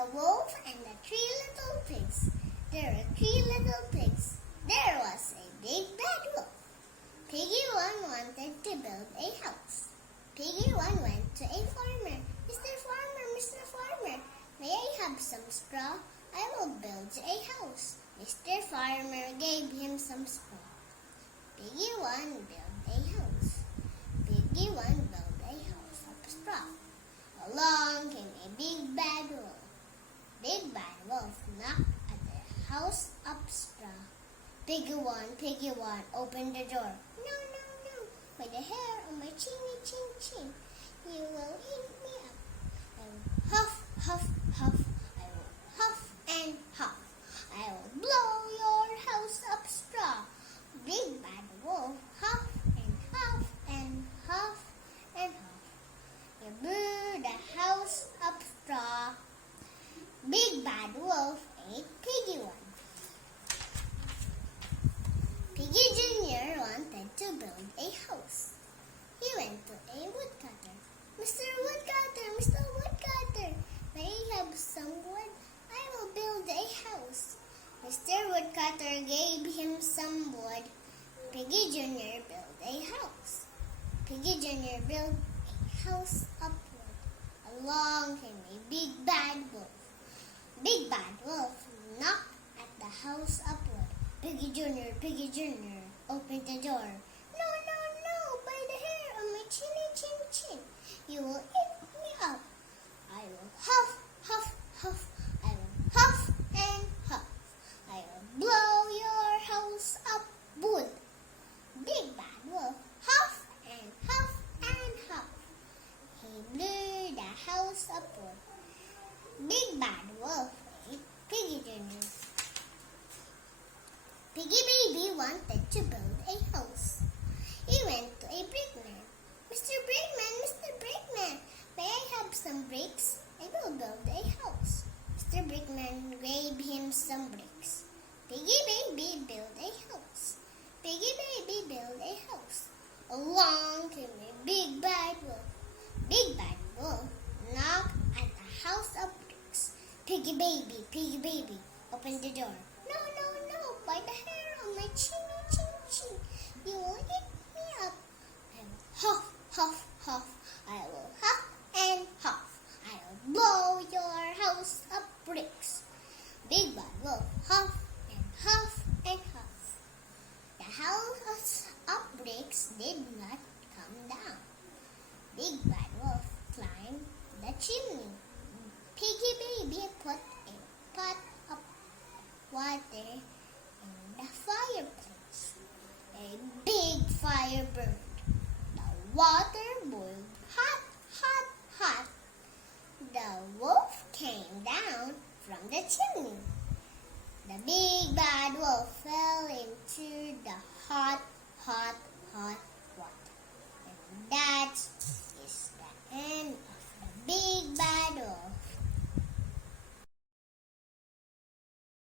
The wolf and the three little pigs. There were three little pigs. There was a big bad wolf. Piggy one wanted to build a house. Piggy one went to a farmer. Mr. Farmer, may I have some straw? I will build a house. Mr. Farmer gave him some straw. Piggy one built a house. Piggy one built a house of straw. Along came a big bad wolf. Big bad wolf knocked at the house of straw. Piggy one, open the door. No, no, no, by the hair on my chinny chin chin, you will eat me up. I will huff, huff, huff, I will huff and huff. I will blow your house up straw. Big bad wolf huff and huff and huff and huff. He blew the house up straw. Big bad wolf ate Piggy one. Piggy Jr. wanted to build a house. He went to a woodcutter. Mr. Woodcutter, may I have some wood? I will build a house. Mr. Woodcutter gave him some wood. Piggy Jr. built a house. Piggy Jr. built a house of wood. Along came a big bad wolf. Big bad wolf knocked at the house of wood. Piggy Jr., open the door. No, no, no, by the hair on my chinny chin chin, you will eat me up. I will huff, huff, huff, I will huff and huff. I will blow your house up wood. Big bad wolf huff and huff and huff. He blew the house up wood. Big bad wolf ate Piggy Jr. Piggy Baby wanted to build a house. He went to a brickman. Mr. Brickman, may I have some bricks? I will build a house. Mr. Brickman gave him some bricks. Piggy Baby built a house. Piggy Baby built a house. Along came a big bad wolf. Big bad wolf knocked at the house of bricks. Piggy Baby, open the door. No, no, no, by the hair on my chinny chin chin, you will eat me up. I will huff, huff, huff, I will huff and huff. I will blow your house up bricks. Big bad wolf huff and huff and huff. The house of bricks did not come down. Big bad wolf climbed the chimney. Piggy Baby put a pot of water in the fireplace. A big fire burned. The water boiled hot, hot, hot. The wolf came down from the chimney. The big bad wolf fell into the hot, hot, hot